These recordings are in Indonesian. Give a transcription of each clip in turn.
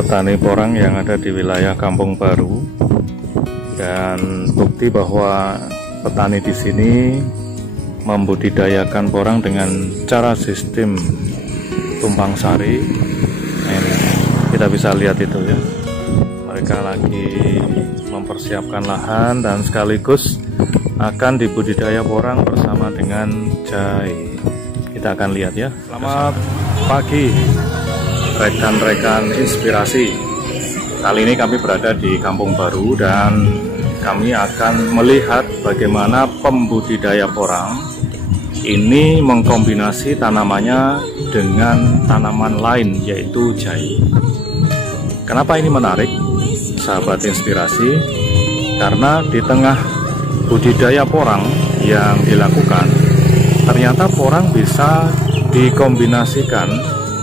petani porang yang ada di wilayah Kampung Baru, dan bukti bahwa petani di sini membudidayakan porang dengan cara sistem tumpang sari. Nah, ini kita bisa lihat itu ya, mereka lagi mempersiapkan lahan dan sekaligus akan dibudidaya porang bersama dengan jahe. Kita akan lihat ya. Selamat pagi rekan-rekan inspirasi. Kali ini kami berada di Kampung Baru dan kami akan melihat bagaimana pembudidaya porang ini mengkombinasi tanamannya dengan tanaman lain, yaitu jahe. Kenapa ini menarik, sahabat inspirasi? Karena di tengah budidaya porang yang dilakukan, ternyata porang bisa dikombinasikan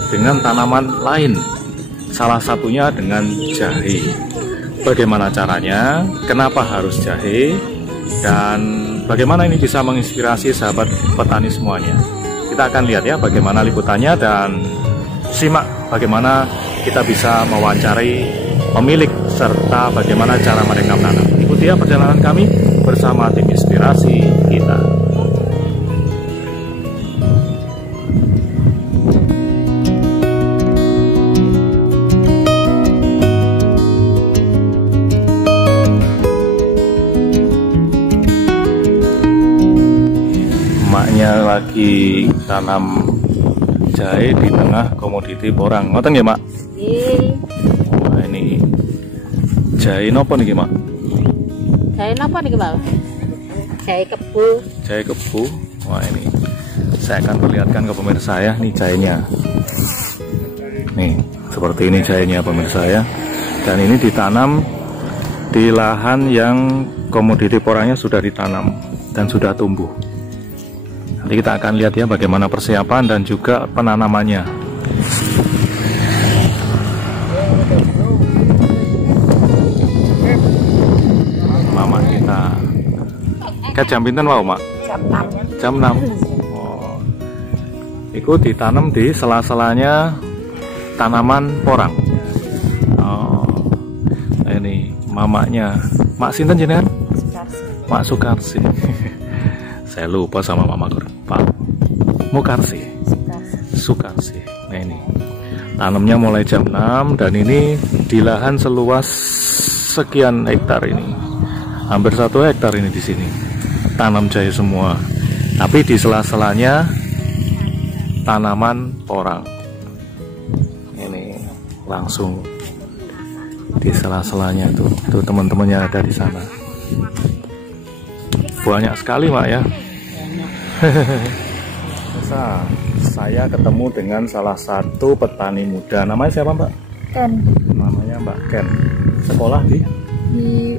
dengan tanaman lain, salah satunya dengan jahe. Bagaimana caranya? Kenapa harus jahe? Dan bagaimana ini bisa menginspirasi sahabat petani semuanya? Kita akan lihat ya bagaimana liputannya, dan simak bagaimana kita bisa mewawancari pemilik serta bagaimana cara mereka menanam. Ikuti ya perjalanan kami bersama tim inspirasi kita. Emaknya lagi tanam jahe di tengah komoditi porang. Ngoten nggih, Mak? Nggih. Wah, ini jahe nopo niki, Mak? Jahe napa niki, Pak? Jahe kebu. Jahe kebu. Wah, ini saya akan perlihatkan ke pemirsa ya, nih jahenya. Nih, seperti ini jahenya pemirsa ya. Dan ini ditanam di lahan yang komoditi porangnya sudah ditanam dan sudah tumbuh. Nanti kita akan lihat ya bagaimana persiapan dan juga penanamannya. Mama kita. Kayak jam pinten wae, Mak? Jam 6. Oh. Itu ditanam di sela-selanya tanaman porang. Oh. Nah, ini mamanya. Mak sinten jenengan? Mak Sukarsi. Saya lupa sama Mama Pak Mukarsi. Sukarsi. Nah, ini tanamnya mulai jam 6 dan ini di lahan seluas sekian hektar ini. Hampir 1 hektar ini di sini. Tanam jahe semua. Tapi di sela-selanya tanaman porang. Ini langsung di sela-selanya tuh teman-temannya ada di sana. Banyak sekali, Mak ya. Saya ketemu dengan salah satu petani muda. Namanya siapa, Mbak? Ken. Namanya Mbak Ken. Sekolah di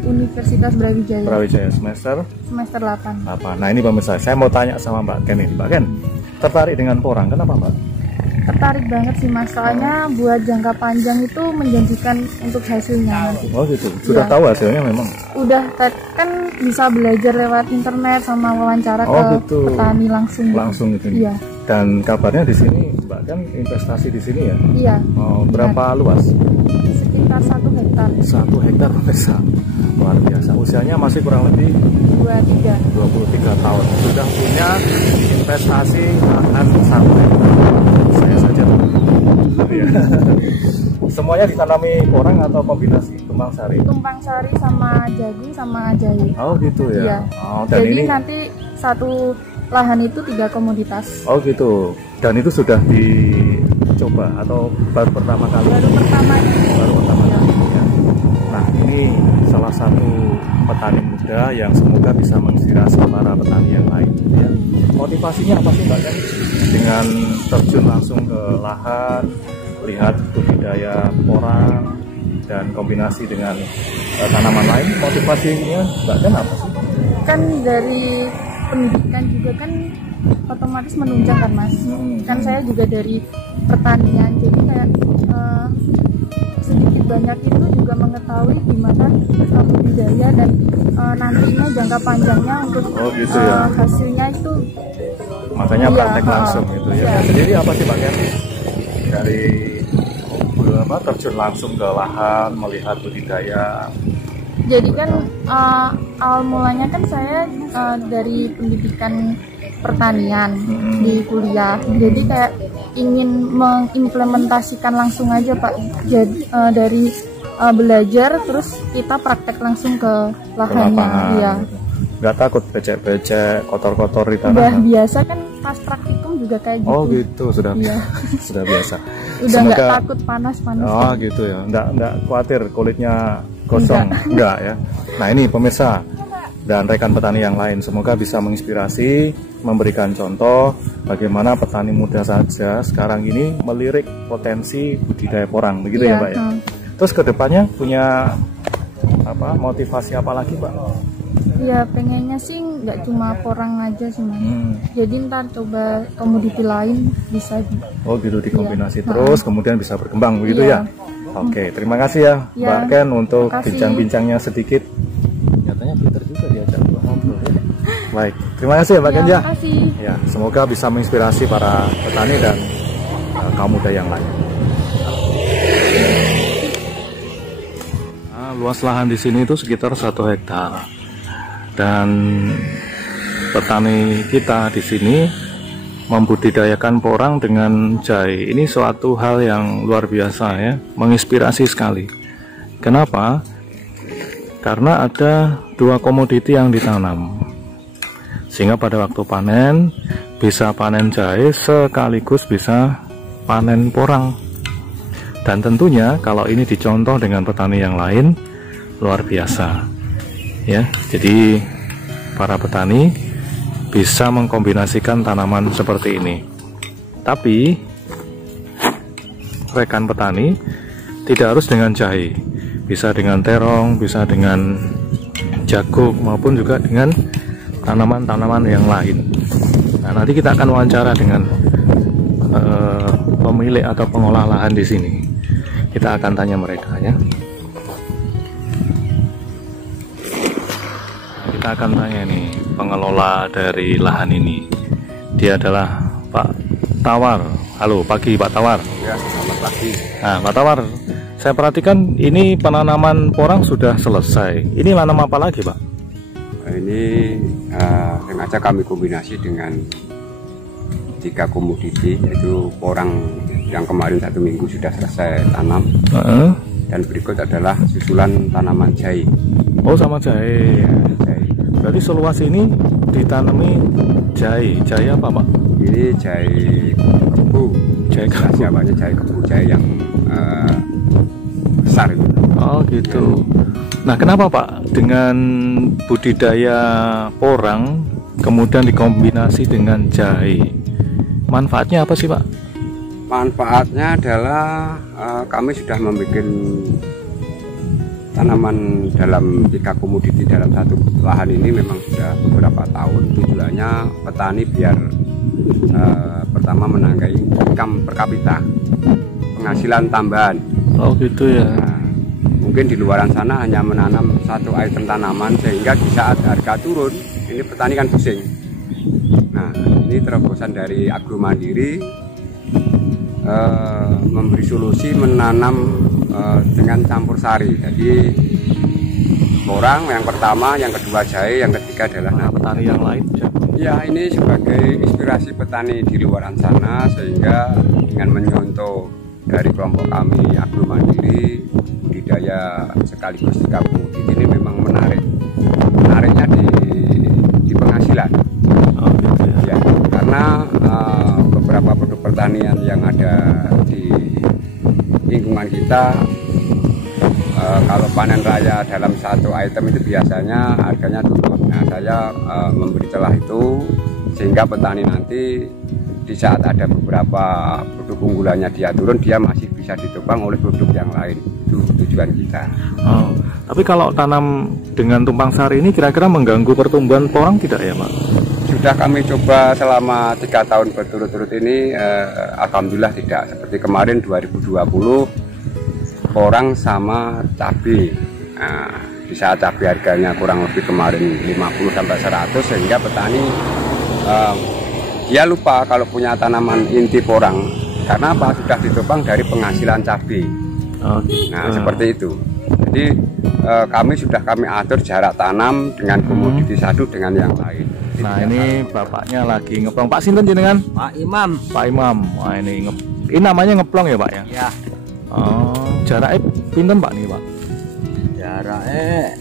Universitas Brawijaya. Brawijaya semester 8. Nah, ini pemirsa, saya mau tanya sama Mbak Ken ini. Mbak Ken, tertarik dengan porang? Kenapa, Mbak? Tertarik banget sih, Mas. Soalnya buat jangka panjang itu menjanjikan untuk hasilnya nanti. Oh gitu. Sudah tahu hasilnya memang? Udah, kan bisa belajar lewat internet sama wawancara ke petani langsung gitu. Iya. Dan kabarnya di sini Mbak Ken investasi di sini ya? Iya. Oh, berapa luas? Sekitar 1 hektar. 1 hektar pemirsa. Luar biasa. Usianya masih kurang lebih 23 tahun. Sudah punya investasi lahan 1 hektar. Saya saja. Ya. Semuanya ditanami porang atau kombinasi tumpang sari? Tumpang sari sama jagung sama jahe. Oh gitu ya. Iya. Oh, dan jadi ini nanti satu lahan itu 3 komoditas. Oh gitu. Dan itu sudah dicoba atau baru pertama kali? Baru pertama kali ya. Nah, ini salah satu petani muda yang semoga bisa menginspirasi para petani yang lain ya. Motivasinya apa sih, Mbak Ken? Dengan terjun langsung ke lahan, lihat budidaya porang dan kombinasi dengan tanaman lain, motivasinya Mbak Ken apa sih? Kan dari pendidikan juga kan otomatis menunjang kan, Mas. Kan saya juga dari pertanian, jadi kayak sedikit banyak itu juga mengetahui gimana budidaya dan nantinya jangka panjangnya untuk hasilnya itu. Makanya praktek langsung gitu ya. Sendiri apa sih Pak Ken? Dari terjun langsung ke lahan, melihat budidaya? Jadi kan awal mulanya kan saya dari pendidikan pertanian di kuliah. Jadi kayak ingin mengimplementasikan langsung aja Pak. Jadi dari belajar terus kita praktek langsung ke lahannya. Iya. Nggak takut becek-becek, kotor-kotor di tanah? Udah biasa kan pas praktikum juga kayak gitu. Oh gitu, sudah iya. Sudah biasa. Udah nggak takut panas-panas. Oh gitu ya, nggak khawatir kulitnya gosong? Enggak ya. Nah ini pemirsa dan rekan petani yang lain, semoga bisa menginspirasi, memberikan contoh bagaimana petani muda saja sekarang ini melirik potensi budidaya porang, begitu ya Pak ya? Terus kedepannya punya motivasi apa lagi Pak? Ya pengennya sih nggak cuma porang aja sih Mas. Jadi ntar coba komoditi lain bisa. Oh gitu, dikombinasi terus kemudian bisa berkembang begitu ya? Oke, terima kasih ya Mbak Ken untuk bincang-bincangnya sedikit. Nyatanya pinter juga diajak ngobrol ya. Baik, terima kasih ya Mbak Ken ya. Ya, semoga bisa menginspirasi para petani dan kaum muda yang lain. Nah, luas lahan di sini itu sekitar 1 hektar. Dan petani kita di sini membudidayakan porang dengan jahe. Ini suatu hal yang luar biasa ya, menginspirasi sekali. Kenapa? Karena ada 2 komoditi yang ditanam, sehingga pada waktu panen bisa panen jahe sekaligus bisa panen porang. Dan tentunya kalau ini dicontoh dengan petani yang lain, luar biasa ya. Jadi para petani bisa mengkombinasikan tanaman seperti ini. Tapi rekan petani tidak harus dengan jahe, bisa dengan terong, bisa dengan jagung, maupun juga dengan tanaman-tanaman yang lain. Nah, nanti kita akan wawancara dengan pemilik atau pengolah lahan di sini. Kita akan tanya mereka ya. Kita akan tanya nih pengelola dari lahan ini. Dia adalah Pak Tawar. Halo, pagi Pak Tawar. Ya, selamat pagi. Nah, Pak Tawar, saya perhatikan ini penanaman porang sudah selesai. Ini nanam apa lagi, Pak? Ini sengaja kami kombinasi dengan 3 komoditi, yaitu porang yang kemarin 1 minggu sudah selesai tanam. Dan berikut adalah susulan tanaman jahe. Oh, sama jahe. Ya, jahe. Berarti seluas ini ditanami jahe. Jahe apa Pak? Ini jahe kebu. Jahe kebu. Siapanya jahe kebu, jahe yang besar itu. Oh gitu. Nah kenapa Pak dengan budidaya porang kemudian dikombinasi dengan jahe? Manfaatnya apa sih Pak? Manfaatnya adalah kami sudah membuat tanaman dalam 3 komoditi dalam 1 lahan ini memang sudah beberapa tahun. Tujuannya petani biar pertama menanggai income per kapita, penghasilan tambahan. Oh gitu ya. Nah, mungkin di luaran sana hanya menanam 1 item tanaman, sehingga di saat harga turun ini petani kan pusing. Nah, ini terobosan dari Agro Mandiri memberi solusi menanam dengan campur sari. Jadi porang yang pertama, yang kedua jahe, yang ketiga adalah petani yang lain. Ya, ini sebagai inspirasi petani di luaran sana, sehingga dengan menyontoh dari kelompok kami Agro Mandiri, budidaya sekaligus 3 komoditi ini memang menarik. Menariknya di penghasilan. Oh, gitu ya. Ya, karena beberapa produk pertanian yang ada di lingkungan kita, kalau panen raya dalam 1 item itu biasanya harganya turun. Nah, saya memberi celah itu sehingga petani nanti di saat ada beberapa produk unggulannya dia turun, dia masih bisa ditopang oleh produk yang lain. Itu tujuan kita. Oh, tapi kalau tanam dengan tumpang sari ini kira-kira mengganggu pertumbuhan porang tidak ya Pak? Sudah kami coba selama 3 tahun berturut-turut ini, alhamdulillah tidak. Seperti kemarin 2020 porang sama cabai. Nah, di saat cabai harganya kurang lebih kemarin 50 sampai 100, sehingga petani dia lupa kalau punya tanaman inti porang. Karena apa? Sudah ditopang dari penghasilan cabai. Oh, gitu. Nah, seperti itu. Jadi kami atur jarak tanam dengan komoditi satu dengan yang lain. Nah, ini bapaknya lagi ngeplong. Pak sinten jenengan? Pak Imam. Pak Imam. Wah, ini namanya ngeplong ya, Pak ya? Ya. Oh, jaraknya pinten Pak nih, Pak? Jaraknya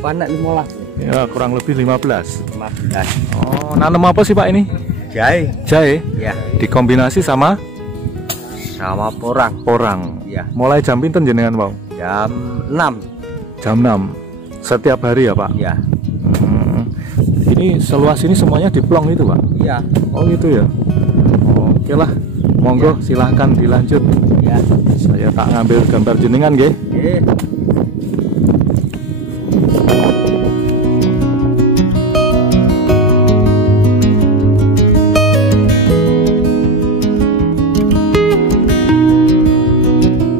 panak 15. Ya, kurang lebih 15. 15. Oh, nanam apa sih Pak ini? Jahe. Jahe? Ya. Dikombinasi sama Porang. porang. Ya. Mulai jam pinten jenengan, Pak? Jam 6. Jam 6. Setiap hari ya, Pak? Ya. Ini seluas ini semuanya diplong itu, Pak? Iya. Oh, gitu ya. Oh, oke lah. Monggo silahkan dilanjut. Ya. Saya tak ngambil gambar jenengan, nggih. Oke.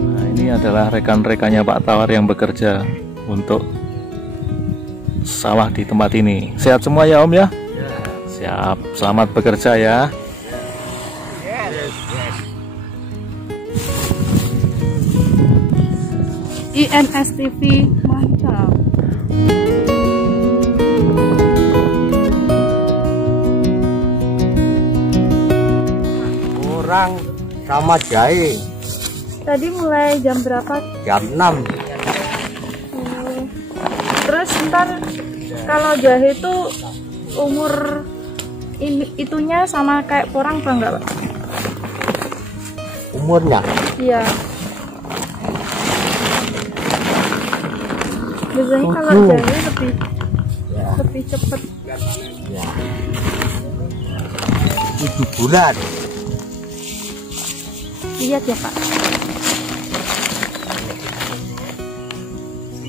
Nah, ini adalah rekan-rekannya Pak Tawar yang bekerja untuk sawah di tempat ini. Sehat semua ya Om ya? Siap, selamat bekerja ya. INS TV mantap. Porang sama jahe. Tadi mulai jam berapa? Jam 6. Terus ntar kalau jahe itu umur itunya sama kayak porang apa enggak, Pak? Umurnya Iya. Biasanya kalau jahe lebih cepet. 7 bulan. Lihat ya Pak.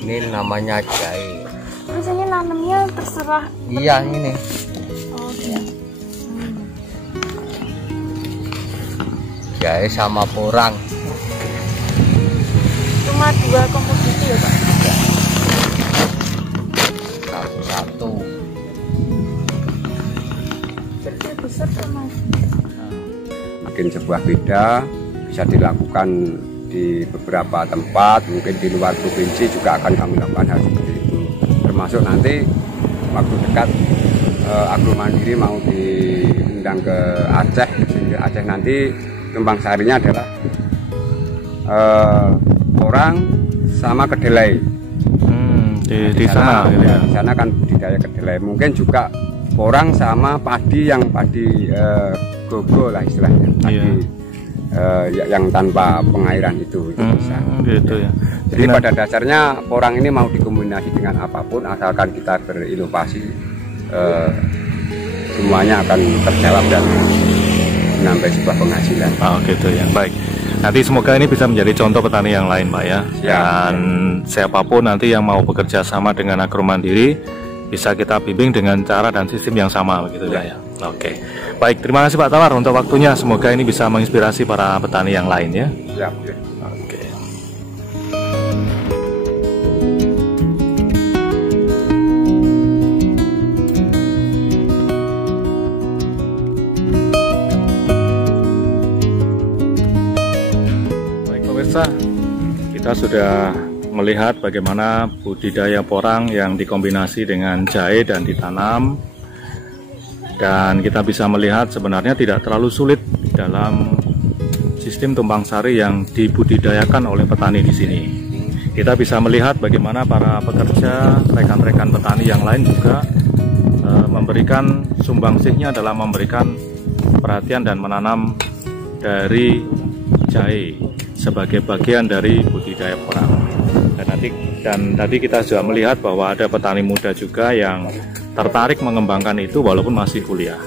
Ini namanya jahe. Terus ini nanamnya terserah. Iya, ini. Oh iya. Jahe sama porang. Cuma 2 komoditi ya Pak. Satu-satu. Kecil besar sama. Mungkin sebuah beda bisa dilakukan di beberapa tempat, mungkin di luar provinsi juga akan kami lakukan hal seperti itu. Termasuk nanti waktu dekat Agro Mandiri mau diundang ke Aceh, sehingga Aceh nanti kembang sarinya adalah porang sama kedelai. Di sana, gitu ya. Di sana kan budidaya kedelai. Mungkin juga porang sama padi yang padi gogo lah istilahnya. Padi yang tanpa pengairan itu bisa. Gitu ya. Jadi pada dasarnya porang ini mau dikombinasi dengan apapun asalkan kita berinovasi, semuanya akan terjawab dan menambah sebuah penghasilan. Oh gitu ya, baik. Nanti semoga ini bisa menjadi contoh petani yang lain Pak ya. Siap. Dan siapapun nanti yang mau bekerja sama dengan Agro Mandiri bisa kita bimbing dengan cara dan sistem yang sama begitu ya. Oke. Baik, terima kasih Pak Tawar untuk waktunya. Semoga ini bisa menginspirasi para petani yang lain ya. Siap. Oke. Baik pemirsa, kita sudah melihat bagaimana budidaya porang yang dikombinasi dengan jahe dan ditanam, dan kita bisa melihat sebenarnya tidak terlalu sulit dalam sistem tumpang sari yang dibudidayakan oleh petani di sini. Kita bisa melihat bagaimana para pekerja, rekan-rekan petani yang lain juga memberikan sumbangsihnya dalam memberikan perhatian dan menanam dari jahe sebagai bagian dari budidaya porang. Dan tadi kita juga melihat bahwa ada petani muda juga yang tertarik mengembangkan itu walaupun masih kuliah.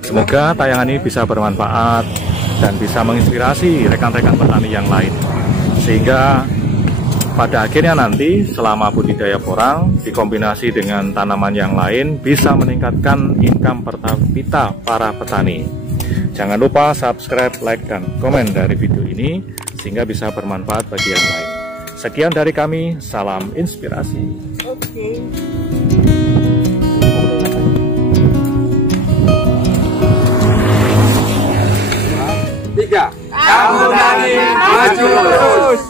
Semoga tayangan ini bisa bermanfaat dan bisa menginspirasi rekan-rekan petani yang lain, sehingga pada akhirnya nanti selama budidaya porang dikombinasi dengan tanaman yang lain bisa meningkatkan income per kapita para petani. Jangan lupa subscribe, like, dan komen dari video ini sehingga bisa bermanfaat bagi yang lain. Sekian dari kami, salam inspirasi. Oke. 3. Kampung Tani maju terus.